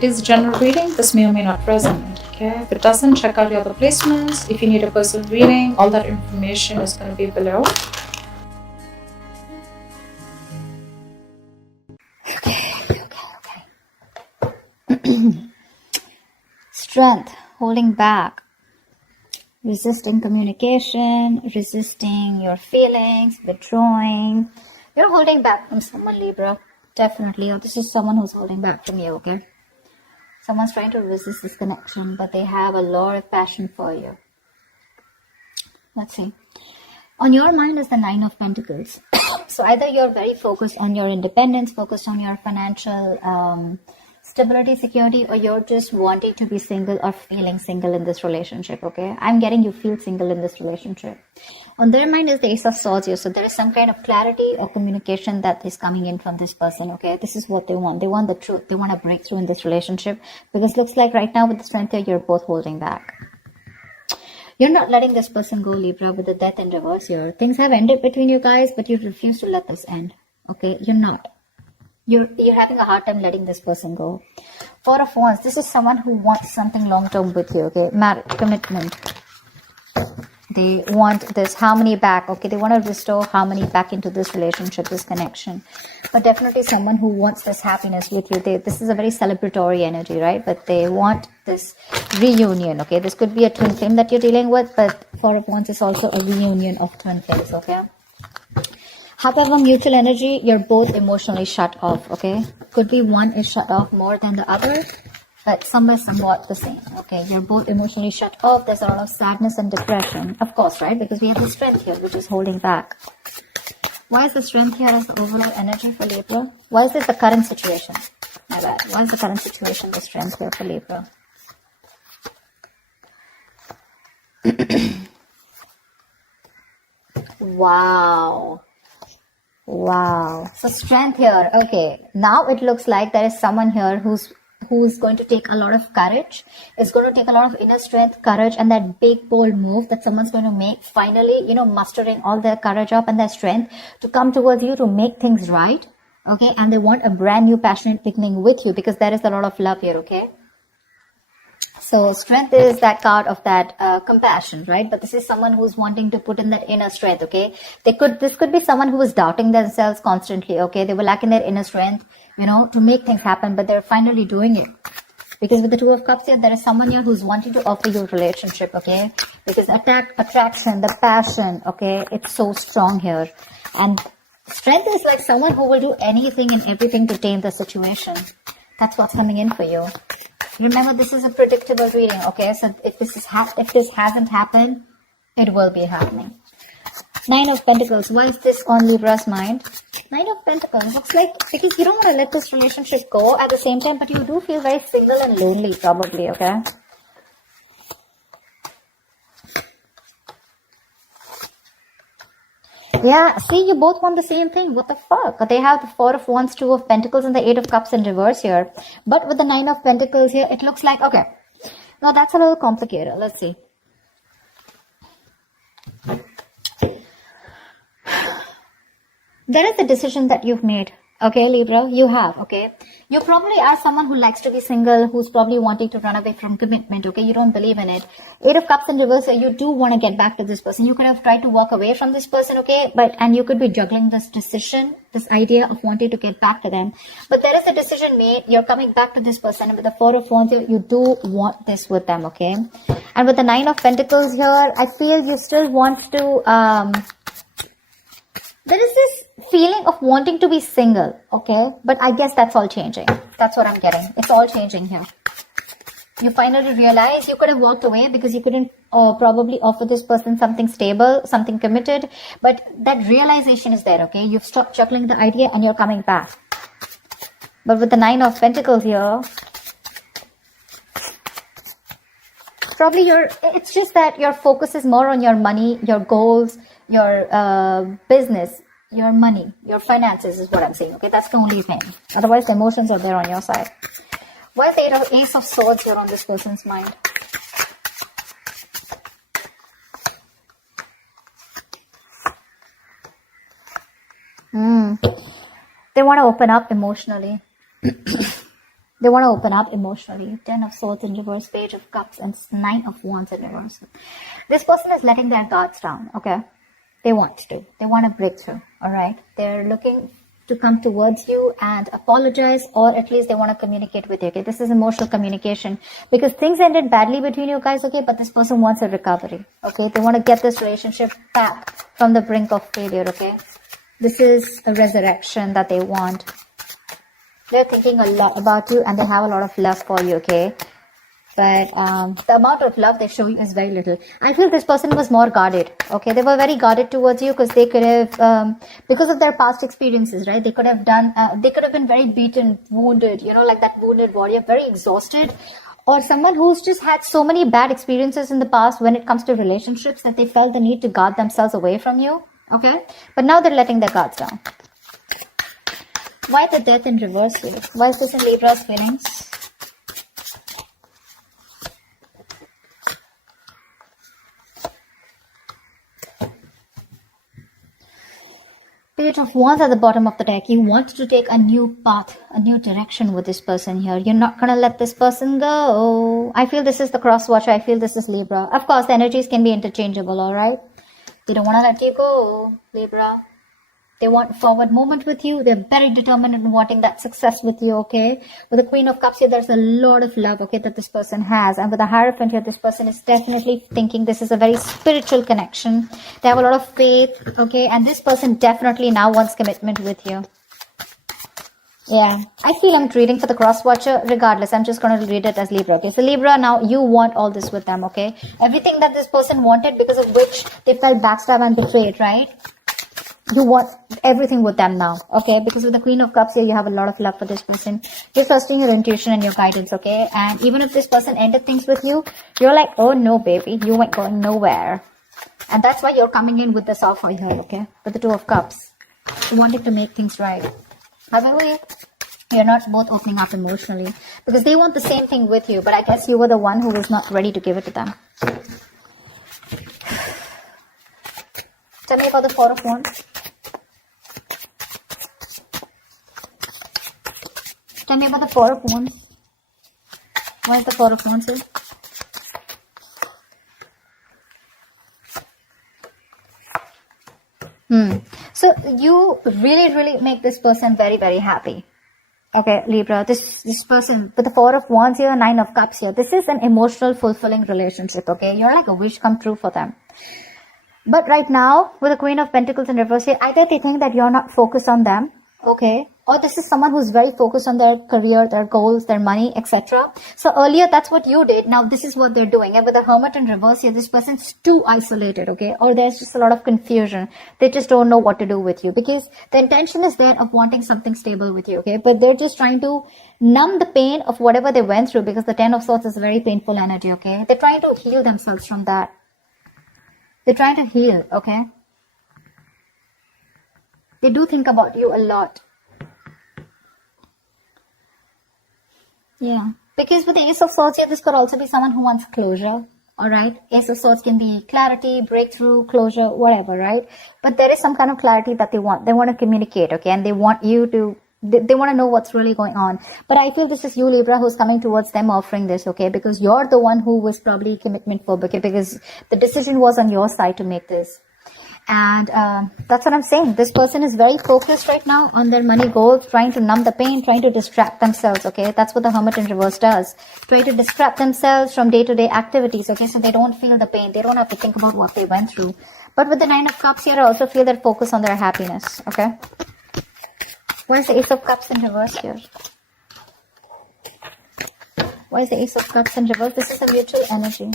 It is a general reading. This may or may not resonate. Okay, if it doesn't, check out your other placements. If you need a personal reading, all that information is going to be below. Strength, holding back, resisting communication, resisting your feelings, withdrawing. You're holding back from someone, Libra. Definitely. Or this is someone who's holding back from you, okay? Someone's trying to resist this connection, but they have a lot of passion for you. Let's see. On your mind is the Nine of Pentacles. So either you're very focused on your independence, focused on your financial stability, security, or you're just wanting to be single or feeling single in this relationship, okay? I'm getting you feel single in this relationship. On their mind is the Ace of Swords here. So there is some kind of clarity or communication that is coming in from this person, okay? This is what they want. They want the truth. They want a breakthrough in this relationship. Because looks like right now with the Strength here, you're both holding back. You're not letting this person go, Libra, with the Death in reverse here. Things have ended between you guys, but you refuse to let this end, okay? You're not. You're having a hard time letting this person go. Four of Wands. This is someone who wants something long-term with you, okay? Marriage, commitment. They want this harmony back, okay? They want to restore harmony back into this relationship, this connection. But definitely someone who wants this happiness with you. This is a very celebratory energy, right? But they want this reunion, okay? This could be a twin flame that you're dealing with, but Four of Wands is also a reunion of twin flames, okay? However, mutual energy, you're both emotionally shut off, okay? Could be one is shut off more than the other, but some is somewhat the same, okay? You're both emotionally shut off. There's a lot of sadness and depression, of course, right? Because we have the Strength here, which is holding back. Why is the Strength here as the overall energy for Libra? Why is this the current situation? My bad. Why is the current situation the Strength here for Libra? Wow. Wow. So Strength here. Okay. Now it looks like there is someone here who's going to take a lot of courage. Is going to take a lot of inner strength, courage, and that big bold move that someone's going to make. Finally, mustering all their courage up and their strength to come towards you to make things right. Okay. And they want a brand new passionate beginning with you because there is a lot of love here. Okay. So Strength is that card of that compassion, right? But this is someone who's wanting to put in that inner strength, okay? This could be someone who is doubting themselves constantly, okay? They were lacking their inner strength, to make things happen, but they're finally doing it. Because with the Two of Cups here, there is someone here who's wanting to offer you a relationship, okay? Because attraction, the passion, okay? It's so strong here. And Strength is like someone who will do anything and everything to tame the situation. That's what's coming in for you. Remember, this is a predictable reading, okay? So if this hasn't happened, it will be happening. Nine of Pentacles. Why is this on Libra's mind? Nine of Pentacles. Looks like because you don't want to let this relationship go at the same time, but you do feel very single and lonely, probably, okay? Yeah, see, you both want the same thing. What the fuck? They have the Four of Wands, Two of Pentacles, and the Eight of Cups in reverse here. But with the Nine of Pentacles here, it looks like, okay. Now, that's a little complicated. Let's see. There is a decision that you've made. Okay, Libra, you have, okay? You probably are someone who likes to be single, who's probably wanting to run away from commitment, okay? You don't believe in it. Eight of Cups in reverse, you do want to get back to this person. You could have tried to walk away from this person, okay? And you could be juggling this decision, this idea of wanting to get back to them. But there is a decision made. You're coming back to this person. And with the Four of Wands, you do want this with them, okay? And with the Nine of Pentacles here, I feel you still want to... there is this feeling of wanting to be single, okay? But I guess that's all changing. That's what I'm getting. It's all changing here. You finally realize you could have walked away because you couldn't probably offer this person something stable, something committed. But that realization is there, okay? You've stopped juggling the idea and you're coming back. But with the Nine of Pentacles here, probably it's just that your focus is more on your money, your goals, your business, your money, your finances is what I'm saying, okay? That's the only thing. Otherwise, the emotions are there on your side. Why is the Ace of Swords here on this person's mind? They want to open up emotionally. They want to open up emotionally. 10 of Swords in reverse, Page of Cups, and 9 of Wands in reverse. This person is letting their guards down, okay? They want to. They want a breakthrough, all right? They're looking to come towards you and apologize, or at least they want to communicate with you, okay? This is emotional communication because things ended badly between you guys, okay? But this person wants a recovery, okay? They want to get this relationship back from the brink of failure, okay? This is a resurrection that they want. They're thinking a lot about you and they have a lot of love for you, okay? But the amount of love they show you is very little. I feel this person was more guarded, okay? They were very guarded towards you because they could have, because of their past experiences, right? They could have done, they could have been very beaten, wounded, you know, like that wounded warrior, very exhausted. Or someone who's just had so many bad experiences in the past when it comes to relationships that they felt the need to guard themselves away from you, okay? But now they're letting their guards down. Why the Death in reverse here? Why is this in Libra's feelings? Page of Wands at the bottom of the deck. You want to take a new path, a new direction with this person here. You're not going to let this person go. I feel this is the cross watcher. I feel this is Libra. Of course, the energies can be interchangeable, all right? They don't want to let you go, Libra. They want forward movement with you. They're very determined in wanting that success with you, okay? With the Queen of Cups here, there's a lot of love, okay, that this person has. And with the Hierophant here, this person is definitely thinking this is a very spiritual connection. They have a lot of faith, okay? And this person definitely now wants commitment with you. Yeah, I feel I'm reading for the cross watcher. Regardless, I'm just going to read it as Libra, okay? So Libra, now you want all this with them, okay? Everything that this person wanted because of which they felt backstabbed and betrayed, right? You want everything with them now, okay? Because with the Queen of Cups here, you have a lot of love for this person. You're trusting your intuition and your guidance, okay? And even if this person ended things with you, you're like, oh no, baby, you ain't going nowhere. And that's why you're coming in with this offer here, okay? With the Two of Cups. You wanted to make things right. However, you're not both opening up emotionally. Because they want the same thing with you, but I guess you were the one who was not ready to give it to them. Tell me about the Four of Wands. Tell me about the Four of Wands. Why is the Four of Wands here? So you really make this person very, very happy. Okay, Libra, this person with the Four of Wands here, Nine of Cups here. This is an emotional, fulfilling relationship, okay? You're like a wish come true for them. But right now, with the Queen of Pentacles in reverse here, either they think that you're not focused on them, okay? Or this is someone who's very focused on their career, their goals, their money, etc. So earlier, that's what you did. Now, this is what they're doing. And with the Hermit in reverse here, this person's too isolated, okay? Or there's just a lot of confusion. They just don't know what to do with you. Because the intention is there of wanting something stable with you, okay? But they're just trying to numb the pain of whatever they went through. Because the Ten of Swords is a very painful energy, okay? They're trying to heal themselves from that. They're trying to heal, okay? They do think about you a lot. Yeah, because with the Ace of Swords here, this could also be someone who wants closure, alright? Ace of Swords can be clarity, breakthrough, closure, whatever, right? But there is some kind of clarity that they want. They want to communicate, okay? And they want you to, they want to know what's really going on. But I feel this is you, Libra, who's coming towards them offering this, okay? Because you're the one who was probably commitment phobic, okay? Because the decision was on your side to make this. And that's what I'm saying. This person is very focused right now on their money goals, trying to numb the pain, trying to distract themselves, okay? That's what the Hermit in reverse does. Try to distract themselves from day-to-day activities, okay? So they don't feel the pain. They don't have to think about what they went through. But with the Nine of Cups here, I also feel that focus on their happiness, okay? Why is the Ace of Cups in reverse here? Why is the Ace of Cups in reverse? This is a mutual energy.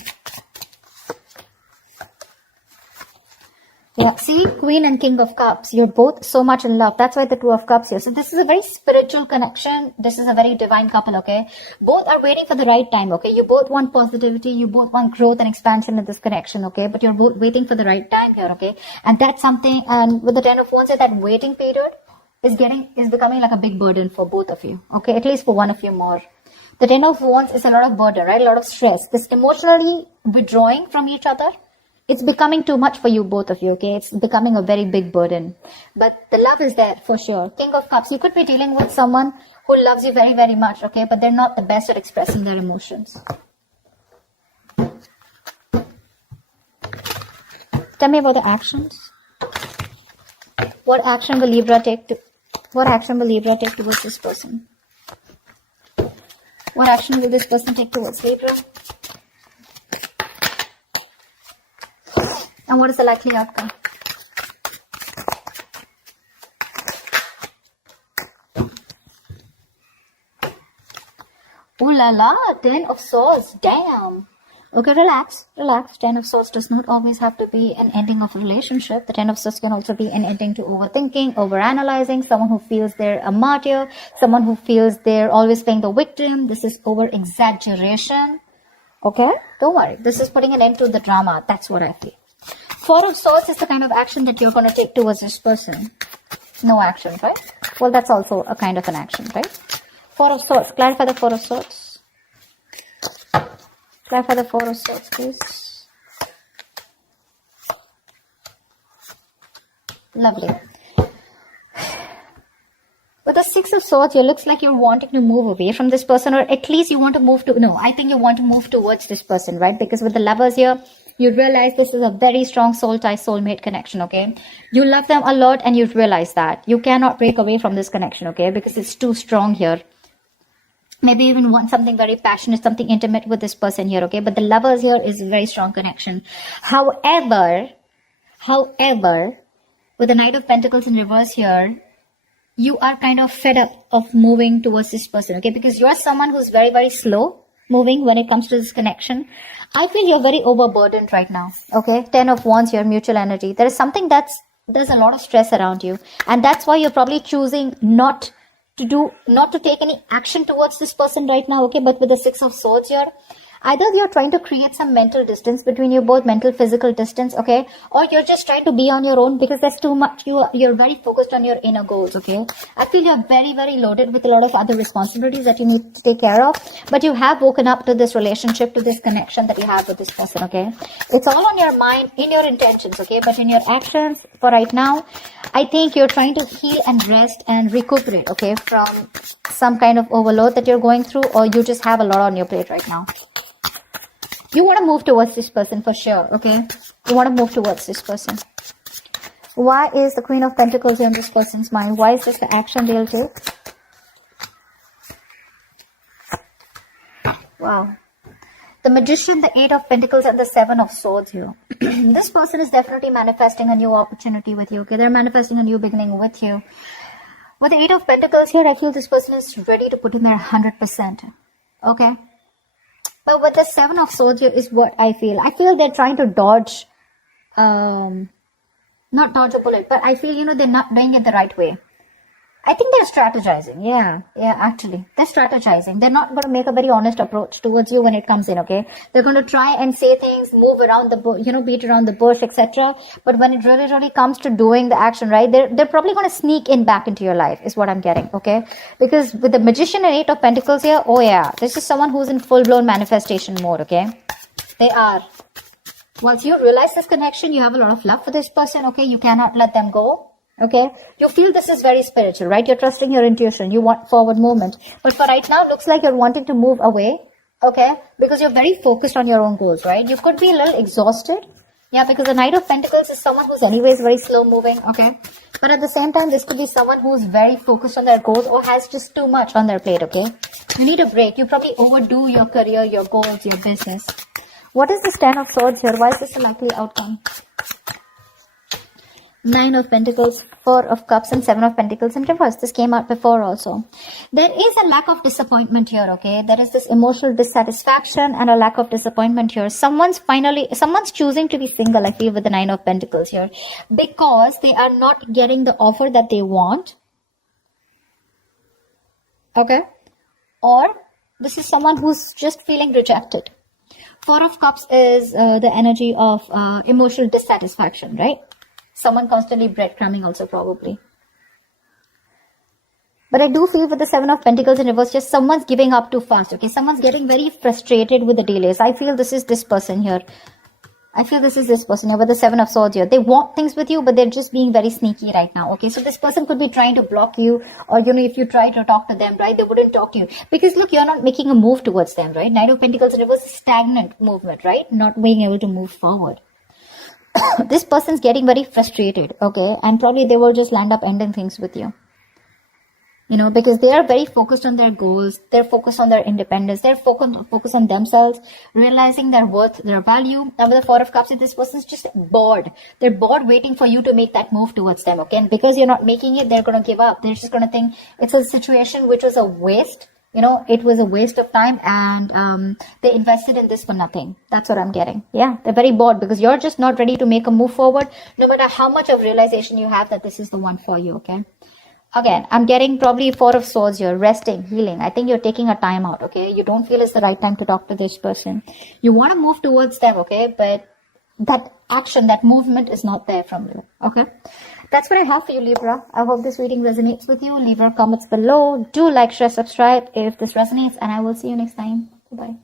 Yeah, see, Queen and King of Cups, you're both so much in love. That's why the Two of Cups here. So this is a very spiritual connection. This is a very divine couple, okay? Both are waiting for the right time, okay? You both want positivity. You both want growth and expansion in this connection, okay? But you're both waiting for the right time here, okay? And that's something, and with the Ten of Wands, that waiting period is becoming like a big burden for both of you, okay? At least for one of you more. The Ten of Wands is a lot of burden, right? A lot of stress. This emotionally withdrawing from each other, it's becoming too much for you, both of you, okay? It's becoming a very big burden. But the love is there for sure. King of Cups, you could be dealing with someone who loves you very, very much, okay? But they're not the best at expressing their emotions. Tell me about the actions. What action will Libra take towards this person? What action will this person take towards Libra? And what is the likely outcome? Ooh la la, 10 of Swords, damn. Okay, relax. 10 of Swords does not always have to be an ending of a relationship. The 10 of Swords can also be an ending to overthinking, overanalyzing, someone who feels they're a martyr, someone who feels they're always playing the victim. This is over-exaggeration. Okay? Don't worry. This is putting an end to the drama. That's what I feel. 4 of Swords is the kind of action that you're going to take towards this person. No action, right? Well, that's also a kind of an action, right? 4 of Swords. Clarify the 4 of Swords. Clarify the 4 of Swords, please. Lovely. With the 6 of Swords, it looks like you're wanting to move away from this person, or at least you want to move to, no, I think you want to move towards this person, right? Because with the Lovers here, you realize this is a very strong soul tie, soulmate connection, okay? You love them a lot and you realize that. You cannot break away from this connection, okay? Because it's too strong here. Maybe even want something very passionate, something intimate with this person here, okay? But the Lovers here is a very strong connection. However, with the Knight of Pentacles in reverse here, you are kind of fed up of moving towards this person, okay? Because you're someone who's very, very slow moving when it comes to this connection. I feel you're very overburdened right now, okay? 10 of Wands here, mutual energy. There is something there's a lot of stress around you. And that's why you're probably choosing not to take any action towards this person right now, okay? But with the 6 of Swords here, either you're trying to create some mental distance between you both, mental, physical distance, okay? Or you're just trying to be on your own because there's too much, you're very focused on your inner goals, okay? I feel you're very, very loaded with a lot of other responsibilities that you need to take care of, but you have woken up to this relationship, to this connection that you have with this person, okay? It's all on your mind, in your intentions, okay? But in your actions, for right now, I think you're trying to heal and rest and recuperate, okay? From some kind of overload that you're going through, or you just have a lot on your plate right now. You want to move towards this person for sure, okay? You want to move towards this person. Why is the Queen of Pentacles in this person's mind? Why is this the action they'll take? Wow. The Magician, the 8 of Pentacles, and the 7 of Swords here. This person is definitely manifesting a new opportunity with you, okay? They're manifesting a new beginning with you. With the 8 of Pentacles here, I feel this person is ready to put in their 100%, okay? But with the 7 of Swords here is what I feel. I feel they're trying to dodge, not dodge a bullet, but I feel, they're not doing it the right way. I think they're strategizing. Yeah, actually. They're strategizing. They're not going to make a very honest approach towards you when it comes in, okay? They're going to try and say things, move around the bush, beat around the bush, etc. But when it really, really comes to doing the action, right, they're probably going to sneak in back into your life, is what I'm getting, okay? Because with the Magician and 8 of Pentacles here, oh yeah, this is someone who's in full-blown manifestation mode, okay? They are. Once you realize this connection, you have a lot of love for this person, okay? You cannot let them go. Okay, you feel this is very spiritual, right? You're trusting your intuition. You want forward movement. But for right now, it looks like you're wanting to move away. Okay, because you're very focused on your own goals, right? You could be a little exhausted. Yeah, because the Knight of Pentacles is someone who's anyways very slow moving. Okay, but at the same time, this could be someone who's very focused on their goals or has just too much on their plate. Okay, you need a break. You probably overdo your career, your goals, your business. What is this 10 of Swords here? Why is this a likely outcome? 9 of Pentacles, 4 of Cups, and 7 of Pentacles in reverse. This came out before also. There is a lack of disappointment here, okay? There is this emotional dissatisfaction and a lack of disappointment here. Someone's choosing to be single, I feel, with the 9 of Pentacles here. Because they are not getting the offer that they want. Okay? Or this is someone who's just feeling rejected. 4 of Cups is the energy of emotional dissatisfaction, right? Someone constantly breadcrumbing also probably. But I do feel with the 7 of Pentacles in reverse, just someone's giving up too fast, okay? Someone's getting very frustrated with the delays. I feel this is this person here. I feel this is this person here with the Seven of Swords here. They want things with you, but they're just being very sneaky right now. Okay, so this person could be trying to block you, or if you try to talk to them, right, they wouldn't talk to you because look, you're not making a move towards them, right? Knight of Pentacles reverse is stagnant movement, right? Not being able to move forward. This person's getting very frustrated, okay, and probably they will just land up ending things with you. Because they are very focused on their goals, they're focused on their independence, they're focused on themselves, realizing their worth, their value. Now with the Four of Cups, this person's just bored. They're bored waiting for you to make that move towards them, okay? And because you're not making it, they're going to give up. They're just going to think it's a situation which was a waste. It was a waste of time, and they invested in this for nothing. That's what I'm getting. Yeah, they're very bored because you're just not ready to make a move forward, no matter how much of realization you have that this is the one for you, okay? Again, I'm getting probably Four of Swords here, resting, healing. I think you're taking a time out, okay? You don't feel it's the right time to talk to this person. You want to move towards them, okay? But that action, that movement is not there from you, okay? That's what I have for you, Libra. I hope this reading resonates with you. Leave your comments below. Do like, share, subscribe if this resonates, and I will see you next time. Bye-bye.